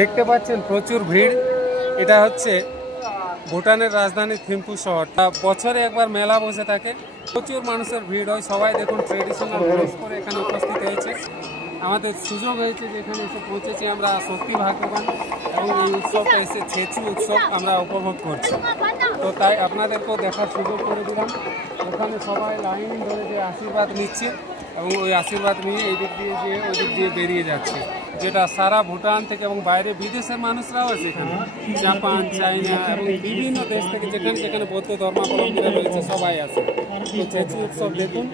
দেখতে পাচ্ছেন প্রচুর ভিড়। এটা হচ্ছে ভুটানের রাজধানী থিম্পু শহর। বছরে একবার মেলা বসে থাকে, প্রচুর মানুষের ভিড় হয়। সবাই দেখুন ট্রেডিশনাল ড্রেস করে এখানে উপস্থিত হয়েছে। আমাদের সুযোগ হয়েছে যে এখানে এসে পৌঁছেছি, আমরা সত্যি ভাগ্যবান। এবং এই উৎসবটা এসে ছেচু উৎসব আমরা উপভোগ করছি। তো তাই আপনাদেরকেও দেখার সুযোগ করে দিলাম। এখানে সবাই লাইন ধরে যে আশীর্বাদ নিচ্ছে এবং ওই আশীর্বাদ নিয়ে এই দিক দিয়ে যেয়ে ওই দিক দিয়ে বেরিয়ে যাচ্ছে, যেটা সারা ভুটান থেকে এবং বাইরে বিদেশের মানুষরাও আছে এখানে, জাপান, চায়না এবং বিভিন্ন দেশ থেকে যেখানে যেখানে বৌদ্ধ ধর্মাবলম্বীরা রয়েছে সবাই আছে। তো ছেচু উৎসব দেখুন,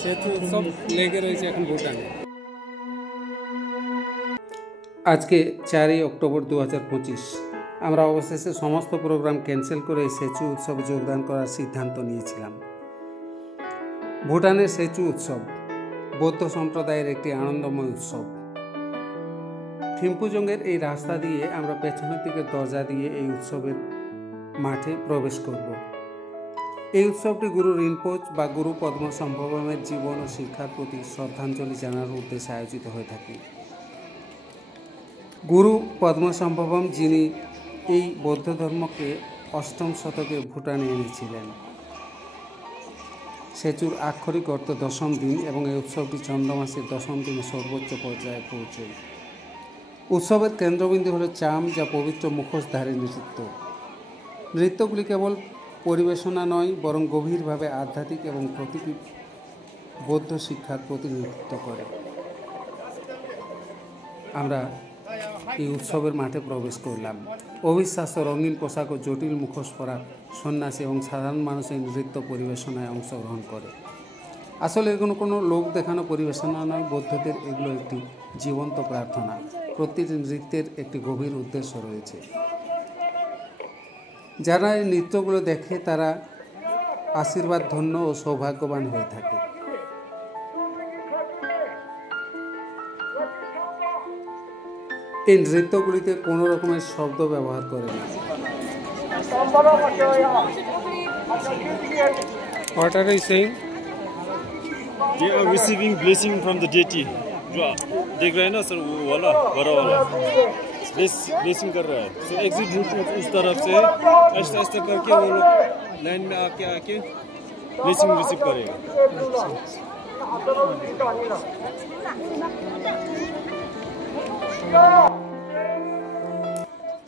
ছেচু উৎসব লেগে রয়েছে এখন ভুটানে। আজকে 4ই অক্টোবর 2025। আমরা অবশেষে সমস্ত প্রোগ্রাম ক্যান্সেল করে এই ছেচু উৎসবে যোগদান করার সিদ্ধান্ত নিয়েছিলাম। ভুটানের ছেচু উৎসব বৌদ্ধ সম্প্রদায়ের একটি আনন্দময় উৎসব। থিম্পুজংয়ের এই রাস্তা দিয়ে আমরা পেছনের দিকের দরজা দিয়ে এই উৎসবের মাঠে প্রবেশ করব। এই উৎসবটি গুরু রিনপোচ বা গুরু পদ্মসম্ভবমের জীবন ও শিক্ষার প্রতি শ্রদ্ধাঞ্জলি জানানোর উদ্দেশ্যে আয়োজিত হয়ে থাকে। গুরু পদ্মসম্ভবম, যিনি এই বৌদ্ধ ধর্মকে 8ম শতকে ভুটানে এনেছিলেন। ছেচুর আক্ষরিক অর্থ 10ম দিন এবং এই উৎসবটি চন্দ্র মাসের 10ম দিনে সর্বোচ্চ পর্যায়ে পৌঁছয়। উৎসবের কেন্দ্রবিন্দু হল চাম, যা পবিত্র মুখোশধারী নৃত্য। নৃত্যগুলি কেবল পরিবেশনা নয়, বরং গভীরভাবে আধ্যাত্মিক এবং প্রতীকী বৌদ্ধ শিক্ষার প্রতিনিধিত্ব করে। আমরা এই উৎসবের মাঠে প্রবেশ করলাম। অবিশ্বাস্য রঙিন পোশাক ও জটিল মুখোশ পরা সন্ন্যাসী এবং সাধারণ মানুষ এই নৃত্য পরিবেশনায় অংশগ্রহণ করে। আসলে এগুলো কোনো লোক দেখানো পরিবেশনা নয়, বৌদ্ধদের এগুলো একটি জীবন্ত প্রার্থনা। প্রতিটি নৃত্যের একটি গভীর উদ্দেশ্য রয়েছে। যারা এই নৃত্যগুলো দেখে তারা আশীর্বাদ ধন্য ও সৌভাগ্যবান হয়ে থাকে। এই নৃত্যগুলিতে কোনো রকমের শব্দ ব্যবহার করে না। What are they saying? They are receiving blessing from the deity. जो देख रहे हैं ना सर, वो वाला बड़ा वाला ब्लेसिंग कर रहा है। सो एग्जिट रूट उस तरफ से ऐसा ऐसा करके वो लोग लाइन में आके ब्लेसिंग रिसीव करेगा।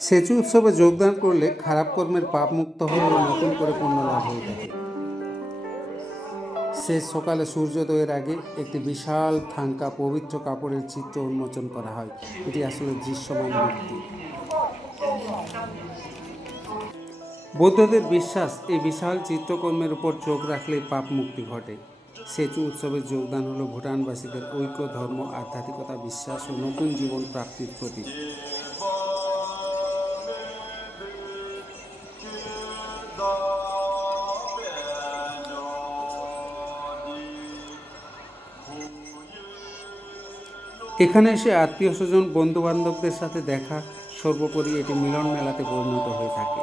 ছেচু উৎসবে যোগদান করলে খারাপ কর্মের পাপ মুক্ত হয়ে নতুন করে পুণ্য লাভ হয়ে থাকে। শেষ সকালে সূর্যোদয়ের আগে একটি বিশাল থাঙ্কা পবিত্র কাপড়ের চিত্র উন্মোচন করা হয়। এটি আসলে দৃশ্যমান মূর্তি। বৌদ্ধদের বিশ্বাস, এই বিশাল চিত্রকর্মের উপর চোখ রাখলে পাপ মুক্তি ঘটে। ছেচু উৎসবের যোগদান হলো ভুটানবাসীদের ঐক্য, ধর্ম, আধ্যাত্মিকতা, বিশ্বাস ও নতুন জীবন প্রাপ্তির প্রতীক। এখানে এসে আত্মীয় স্বজন, বন্ধু বান্ধবদের সাথে দেখা, সর্বোপরি এটি মিলন মেলাতে পরিণত হয়ে থাকে।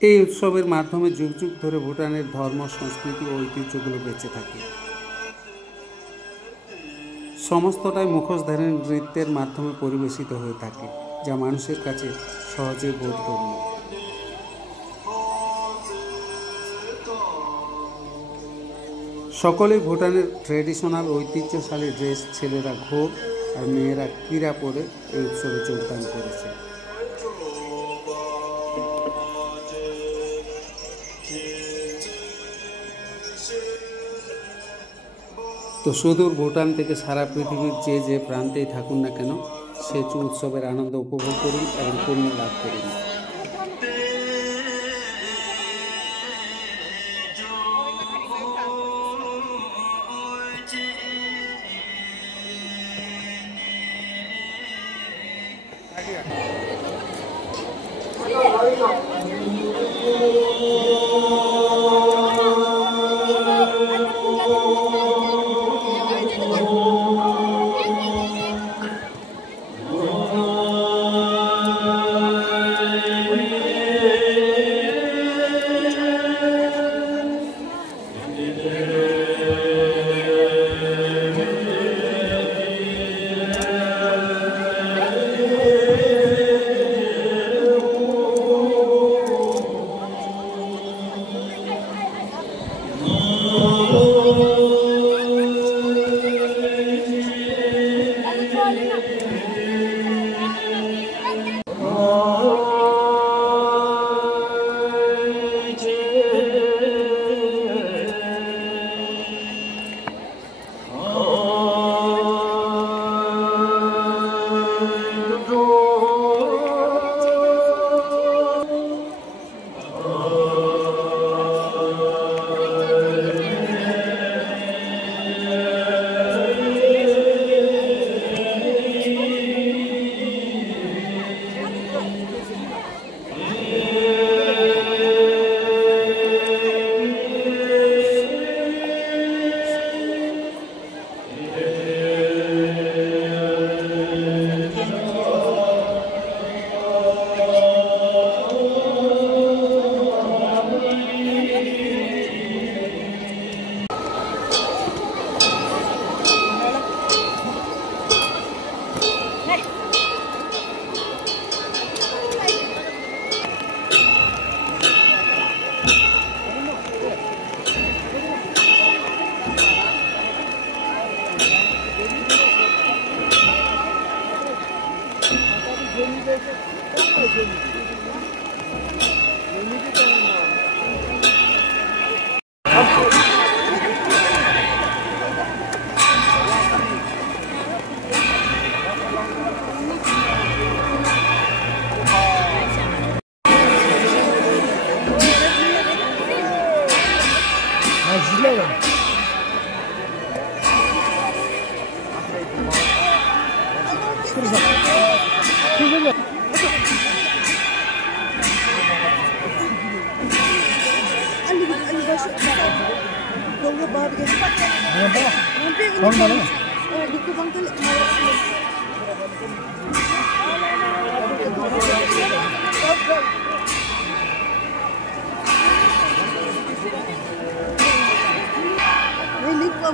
এই উৎসবের মাধ্যমে যুগ যুগ ধরে ভুটানের ধর্ম, সংস্কৃতি ও ঐতিহ্যগুলো বেঁচে থাকে। সমস্তটাই মুখোশধারী নৃত্যের মাধ্যমে পরিবেশিত হয়ে থাকে, যা মানুষের কাছে সহজে বোধগম্য। সকলেই ভুটানের ট্রেডিশনাল ঐতিহ্যশালী ড্রেস, ছেলেরা ঘোর আর মেয়েরা কিরা পরে এই উৎসবে যোগদান করেছে। তো সুদূর ভুটান থেকে সারা পৃথিবীর যে প্রান্তেই থাকুন না কেন, ছেচু উৎসবের আনন্দ উপভোগ করুন এবং পুণ্য লাভ করুন।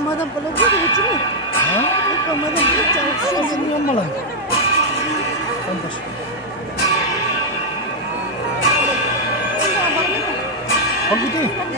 Madam peluk tu lucu ni. Hah? Madam peluk cakap sini yang malam. Sampai. Begitu.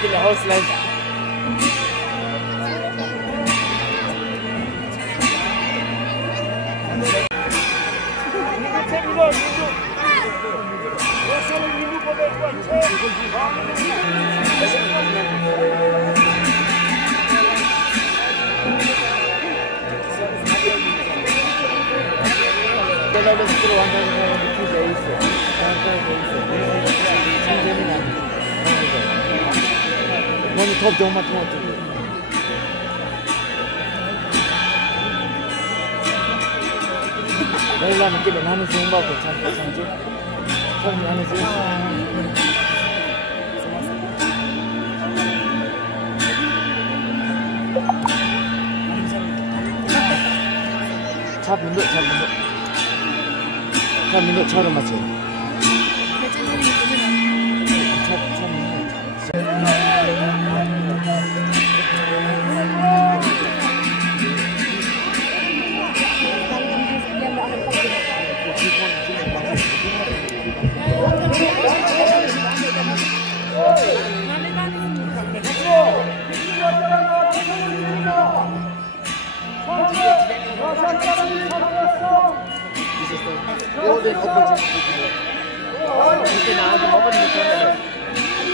Gila house life. 몸이 덥지 엄마 토마토. 내일라는 길에 나는 좋은 거 같고 참 괜찮지? 처음 나는 좋았어. 차 민도 차로 맞지? 차 민도.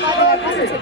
오빠가 가서 제